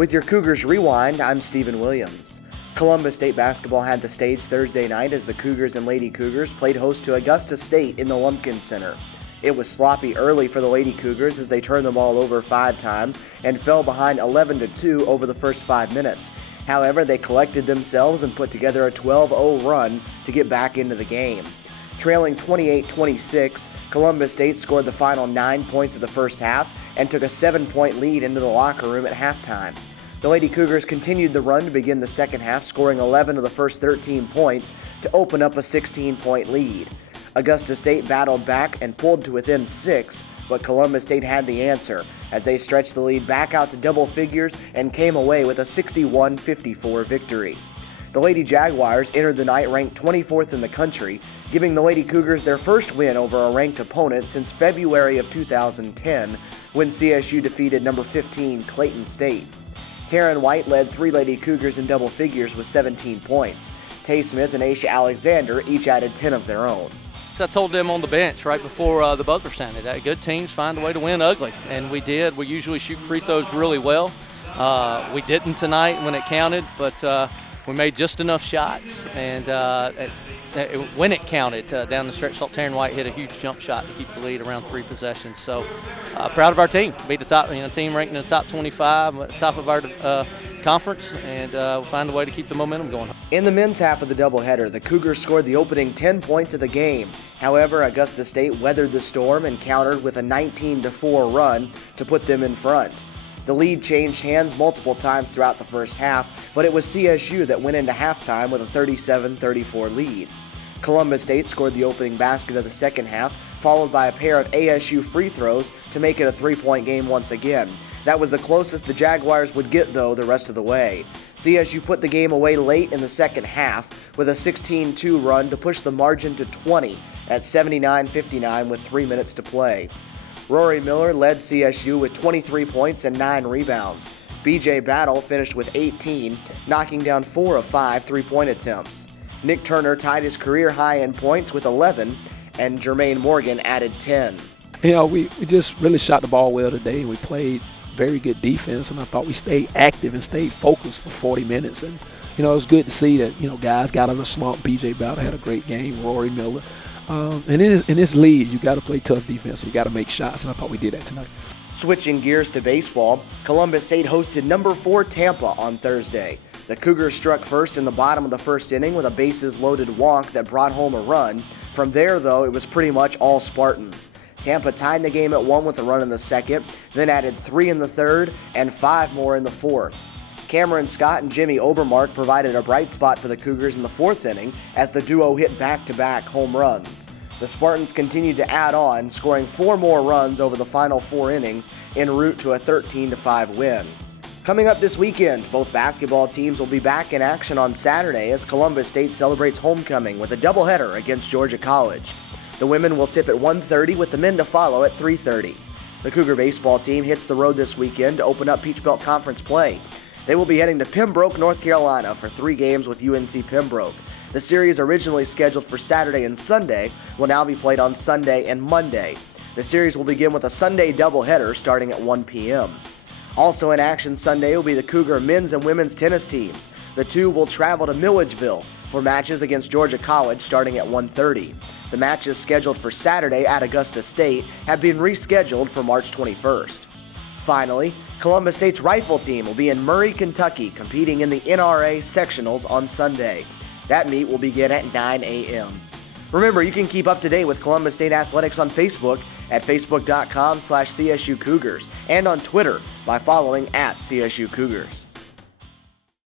With your Cougars Rewind, I'm Stephen Williams. Columbus State basketball had the stage Thursday night as the Cougars and Lady Cougars played host to Augusta State in the Lumpkin Center. It was sloppy early for the Lady Cougars as they turned the ball over 5 times and fell behind 11-2 over the first 5 minutes. However, they collected themselves and put together a 12-0 run to get back into the game. Trailing 28-26, Columbus State scored the final 9 points of the first half and took a 7-point lead into the locker room at halftime. The Lady Cougars continued the run to begin the second half, scoring 11 of the first 13 points to open up a 16-point lead. Augusta State battled back and pulled to within 6, but Columbus State had the answer as they stretched the lead back out to double figures and came away with a 61-54 victory. The Lady Jaguars entered the night ranked 24th in the country, giving the Lady Cougars their first win over a ranked opponent since February of 2010, when CSU defeated number 15 Clayton State. Taryn White led 3 Lady Cougars in double figures with 17 points. Tay Smith and Aisha Alexander each added 10 of their own. I told them on the bench right before the buzzer sounded, good teams find a way to win ugly, and we did. We usually shoot free throws really well. We didn't tonight when it counted, but we made just enough shots, and when it counted down the stretch, Taryn White hit a huge jump shot to keep the lead around 3 possessions. So proud of our team. Beat the top, team ranked in the top 25, top of our conference, and we'll find a way to keep the momentum going. In the men's half of the doubleheader, the Cougars scored the opening 10 points of the game. However, Augusta State weathered the storm and countered with a 19-4 run to put them in front. The lead changed hands multiple times throughout the first half, but it was CSU that went into halftime with a 37-34 lead. Columbus State scored the opening basket of the second half, followed by a pair of ASU free throws to make it a 3-point game once again. That was the closest the Jaguars would get, though, the rest of the way. CSU put the game away late in the second half with a 16-2 run to push the margin to 20 at 79-59 with 3 minutes to play. Rory Miller led CSU with 23 points and 9 rebounds. BJ Battle finished with 18, knocking down 4 of 5 3-point attempts. Nick Turner tied his career high in points with 11, and Jermaine Morgan added 10. We just really shot the ball well today. We played very good defense, and I thought we stayed active and stayed focused for 40 minutes. And, it was good to see that, guys got out of the slump. BJ Battle had a great game, Rory Miller. And in this league, you got to play tough defense. You got to make shots, and I thought we did that tonight. Switching gears to baseball, Columbus State hosted number 4 Tampa on Thursday. The Cougars struck first in the bottom of the first inning with a bases-loaded walk that brought home a run. From there, though, it was pretty much all Spartans. Tampa tied the game at 1 with a run in the second, then added 3 in the third and 5 more in the fourth. Cameron Scott and Jimmy Obermark provided a bright spot for the Cougars in the 4th inning as the duo hit back-to-back home runs. The Spartans continued to add on, scoring 4 more runs over the final 4 innings en route to a 13-5 win. Coming up this weekend, both basketball teams will be back in action on Saturday as Columbus State celebrates homecoming with a doubleheader against Georgia College. The women will tip at 1:30 with the men to follow at 3:30. The Cougar baseball team hits the road this weekend to open up Peach Belt Conference play. They will be heading to Pembroke, North Carolina for 3 games with UNC Pembroke. The series, originally scheduled for Saturday and Sunday, will now be played on Sunday and Monday. The series will begin with a Sunday doubleheader starting at 1 p.m. Also in action Sunday will be the Cougar men's and women's tennis teams. The two will travel to Milledgeville for matches against Georgia College starting at 1:30. The matches scheduled for Saturday at Augusta State have been rescheduled for March 21st. Finally, Columbus State's rifle team will be in Murray, Kentucky, competing in the NRA sectionals on Sunday. That meet will begin at 9 a.m. Remember, you can keep up to date with Columbus State Athletics on Facebook at facebook.com/CSU Cougars and on Twitter by following @CSU Cougars.